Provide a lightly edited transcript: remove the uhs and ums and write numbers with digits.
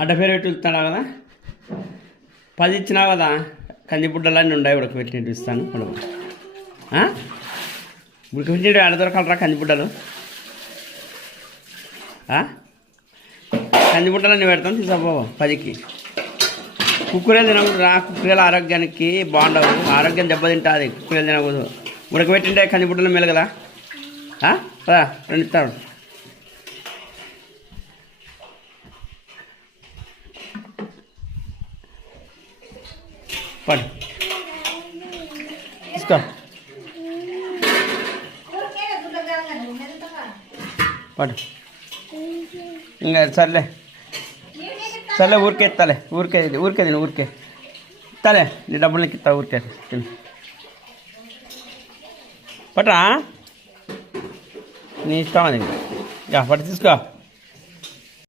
అడ్డపేరు పెట్టి వెళ్తున్నావు కదా 10 ఇచ్చినావు కదా కందిబుడ్డలన్నీ ఉన్నాయి ఉడకబెట్టి ఇస్తాను ఉడకబెట్టి ఆడ దొరకాలరా కందిబుడ్డలు కందిబుడ్డలన్నీ పెడతాను తీసుకో 10కి కుక్కరేలు తినకూడదు రా కుక్కరేలు ఆరోగ్యానికి బాగుండవు ఆరోగ్యం దెబ్బతింటుంది కుక్కరేలు తినకూడదు ఉడకబెట్టింటే కందిబుడ్డలు మేలు కదా రెండు ఇస్తాడు పడు తీసుకో పడు ఇంకా సర్లే సర్లే ఊరికే ఇస్తాలే ఊరికే తిను ఊరికే ఇస్తాలే నీ డబ్బులు నీకు ఇస్తా ఊరికే తిను పట్రా నీ ఇష్టం అది ఇంకా పట్టు తీసుకో